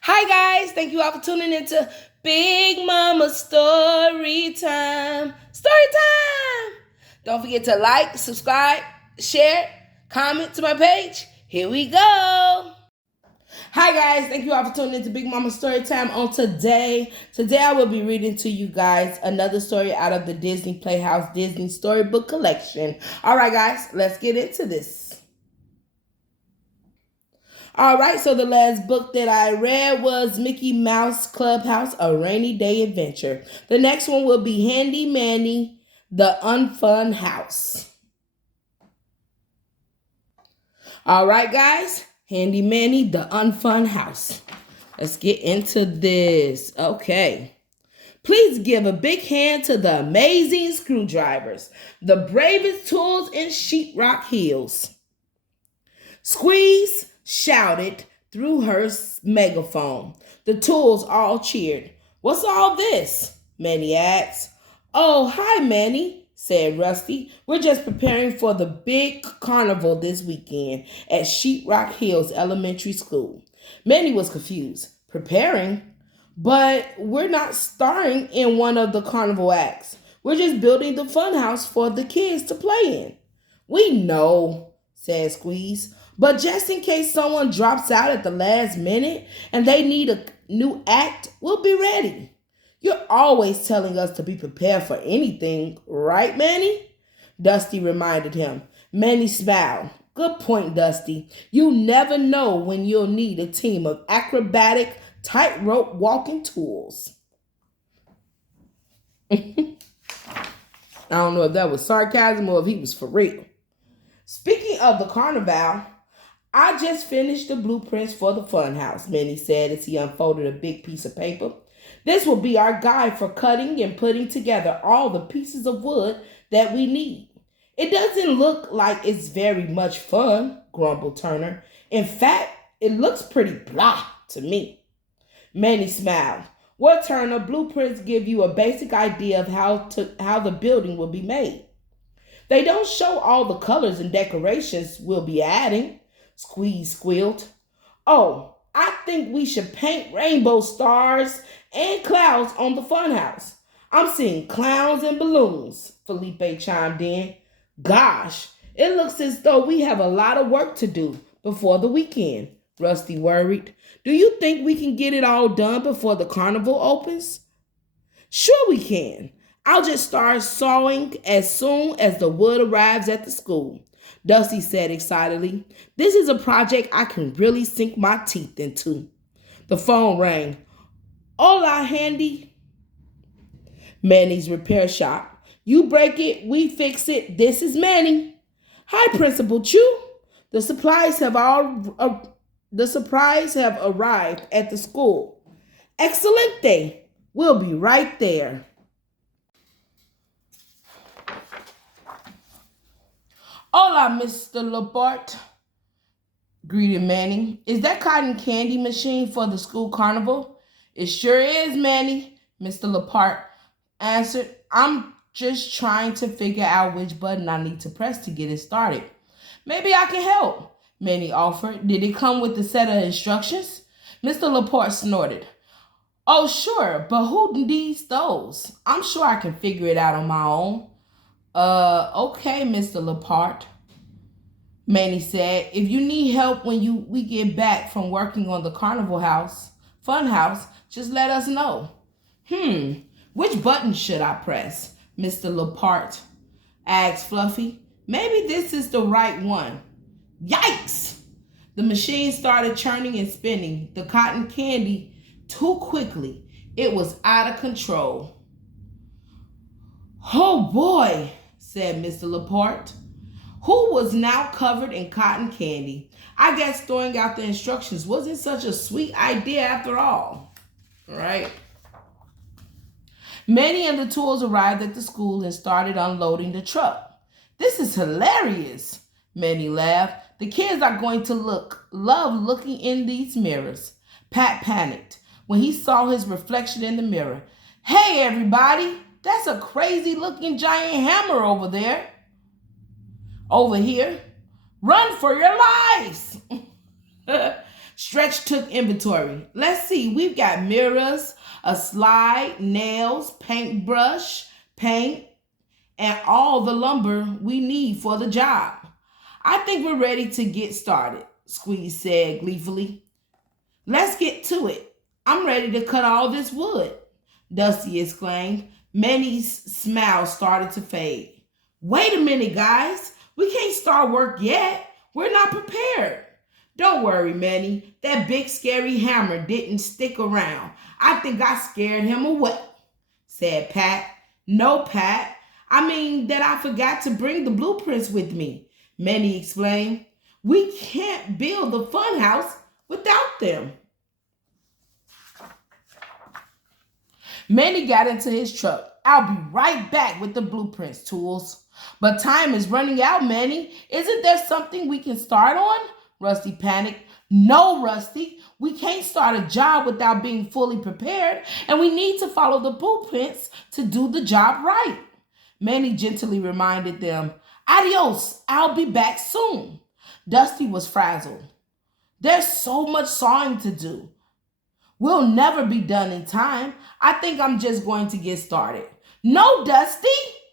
Hi guys, thank you all for tuning into Big Mama Story Time. Story time! Don't forget to like, subscribe, share, comment to my page. Here we go. Hi guys, thank you all for tuning into Big Mama Story Time on today. Today I will be reading to you guys another story out of the Disney Playhouse Disney Storybook Collection. All right guys, let's get into this. All right, so the last book that I read was Mickey Mouse Clubhouse, A Rainy Day Adventure. The next one will be Handy Manny, The Unfun House. All right, guys, Handy Manny, The Unfun House. Let's get into this. Okay. Please give a big hand to the amazing screwdrivers, the bravest tools in Sheetrock Hills. Squeeze shouted through her megaphone. The tools all cheered. What's all this? Manny asked. Oh, hi, Manny, said Rusty. We're just preparing for the big carnival this weekend at Sheetrock Hills Elementary School. Manny was confused. Preparing? But we're not starring in one of the carnival acts. We're just building the funhouse for the kids to play in. We know, said Squeeze. But just in case someone drops out at the last minute and they need a new act, we'll be ready. You're always telling us to be prepared for anything, right, Manny? Dusty reminded him. Manny smiled. Good point, Dusty. You never know when you'll need a team of acrobatic, tightrope walking tools. I don't know if that was sarcasm or if he was for real. Speaking of the carnival, I just finished the blueprints for the funhouse, Manny said as he unfolded a big piece of paper. This will be our guide for cutting and putting together all the pieces of wood that we need. It doesn't look like it's very much fun, grumbled Turner. In fact, it looks pretty blah to me. Manny smiled. Well, Turner, blueprints give you a basic idea of how the building will be made. They don't show all the colors and decorations we'll be adding. Squeeze squealed. Oh, I think we should paint rainbow stars and clouds on the funhouse. I'm seeing clowns and balloons, Felipe chimed in. Gosh, it looks as though we have a lot of work to do before the weekend, Rusty worried. Do you think we can get it all done before the carnival opens? Sure we can. I'll just start sawing as soon as the wood arrives at the school, Dusty said excitedly. This is a project I can really sink my teeth into. The phone rang. Hola, Handy. Manny's repair shop. You break it, we fix it. This is Manny. Hi, Principal Chew. The supplies have arrived at the school. Excelente. We'll be right there. Hola, Mr. Laporte, greeted Manny. Is that cotton candy machine for the school carnival? It sure is, Manny, Mr. Laporte answered. I'm just trying to figure out which button I need to press to get it started. Maybe I can help, Manny offered. Did it come with a set of instructions? Mr. Laporte snorted. Oh, sure, but who needs those? I'm sure I can figure it out on my own. Okay, Mr. Laporte, Manny said. If you need help when we get back from working on the fun house, just let us know. Which button should I press? Mr. Laporte asked Fluffy. Maybe this is the right one. Yikes! The machine started churning and spinning the cotton candy too quickly. It was out of control. Oh boy, said Mr. Laporte, who was now covered in cotton candy. I guess throwing out the instructions wasn't such a sweet idea after all. Right? Many of the tools arrived at the school and started unloading the truck. This is hilarious, Manny laughed. The kids are going to love looking in these mirrors. Pat panicked when he saw his reflection in the mirror. Hey, everybody! That's a crazy looking giant hammer over there. Over here. Run for your lives. Stretch took inventory. Let's see, we've got mirrors, a slide, nails, paintbrush, paint, and all the lumber we need for the job. I think we're ready to get started, Squeeze said gleefully. Let's get to it. I'm ready to cut all this wood, Dusty exclaimed. Manny's smile started to fade. Wait a minute, guys. We can't start work yet. We're not prepared. Don't worry, Manny. That big scary hammer didn't stick around. I think I scared him away, said Pat. No, Pat. I mean that I forgot to bring the blueprints with me, Manny explained. We can't build the funhouse without them. Manny got into his truck. I'll be right back with the blueprints, Tools. But time is running out, Manny. Isn't there something we can start on? Rusty panicked. No, Rusty. We can't start a job without being fully prepared, and we need to follow the blueprints to do the job right. Manny gently reminded them. Adios. I'll be back soon. Dusty was frazzled. There's so much sawing to do. We'll never be done in time. I think I'm just going to get started. No, Dusty,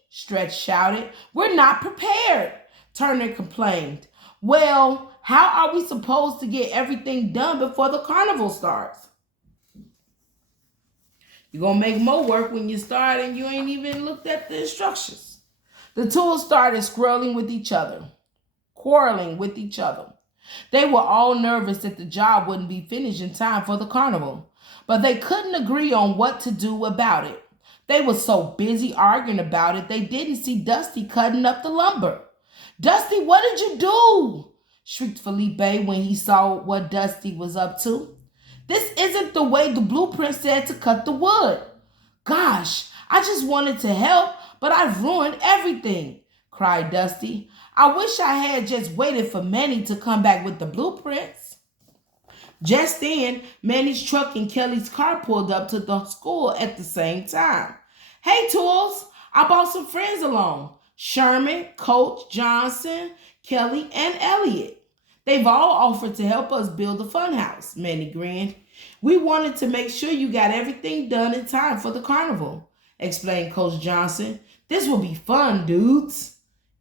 Stretch shouted. We're not prepared, Turner complained. Well, how are we supposed to get everything done before the carnival starts? You're going to make more work when you start and you ain't even looked at the instructions. The tools started quarreling with each other. They were all nervous that the job wouldn't be finished in time for the carnival, but they couldn't agree on what to do about it. They were so busy arguing about it, they didn't see Dusty cutting up the lumber. Dusty, what did you do? Shrieked Felipe when he saw what Dusty was up to. This isn't the way the blueprint said to cut the wood. Gosh, I just wanted to help, but I've ruined everything, cried Dusty. I wish I had just waited for Manny to come back with the blueprints. Just then, Manny's truck and Kelly's car pulled up to the school at the same time. Hey, Tools, I brought some friends along. Sherman, Coach Johnson, Kelly, and Elliot. They've all offered to help us build the funhouse, Manny grinned. We wanted to make sure you got everything done in time for the carnival, explained Coach Johnson. This will be fun, dudes,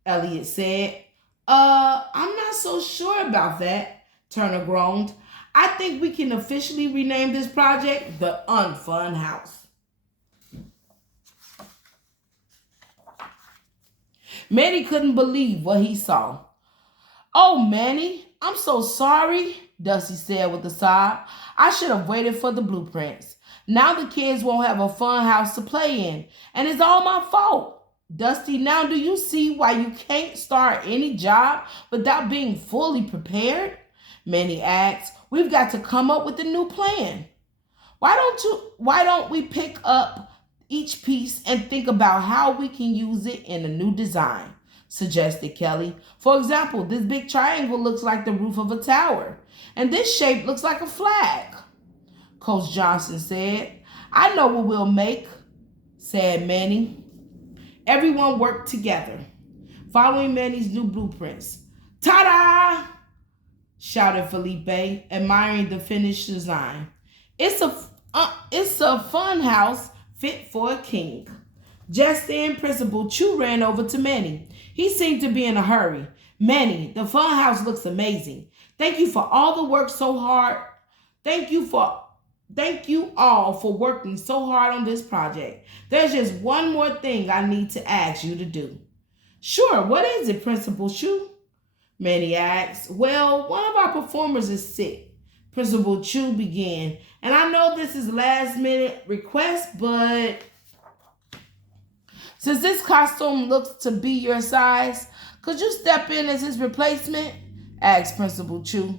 Elliot said. I'm not so sure about that, Turner groaned. I think we can officially rename this project the Unfun House. Manny couldn't believe what he saw. Oh, Manny, I'm so sorry, Dusty said with a sob. I should have waited for the blueprints. Now the kids won't have a fun house to play in, and it's all my fault. Dusty, now do you see why you can't start any job without being fully prepared? Manny asked. We've got to come up with a new plan. Why don't we pick up each piece and think about how we can use it in a new design, suggested Kelly. For example, this big triangle looks like the roof of a tower, and this shape looks like a flag, Coach Johnson said. I know what we'll make, said Manny. Everyone worked together, following Manny's new blueprints. Ta-da! Shouted Felipe, admiring the finished design. It's a fun house fit for a king. Just then, Principal Chu ran over to Manny. He seemed to be in a hurry. Manny, the fun house looks amazing. Thank you for all the work so hard. Thank you all for working so hard on this project. There's just one more thing I need to ask you to do. Sure, what is it, Principal Chu? Manny asked. Well, one of our performers is sick, Principal Chu began. And I know this is last minute request, but since this costume looks to be your size, could you step in as his replacement? Asked Principal Chu.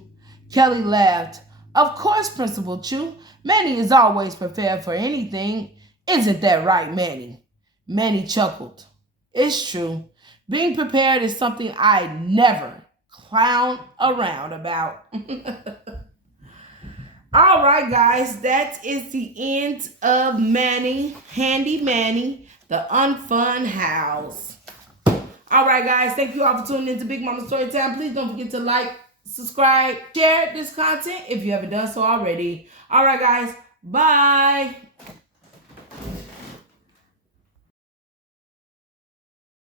Kelly laughed. Of course, Principal Chu. Manny is always prepared for anything. Isn't that right, Manny? Manny chuckled. It's true. Being prepared is something I never clown around about. All right, guys, that is the end of Manny, Handy Manny, the Unfun House. All right, guys, thank you all for tuning in to Big Mama Storytime. Please don't forget to like, subscribe, share this content if you haven't done so already. All right, guys. Bye.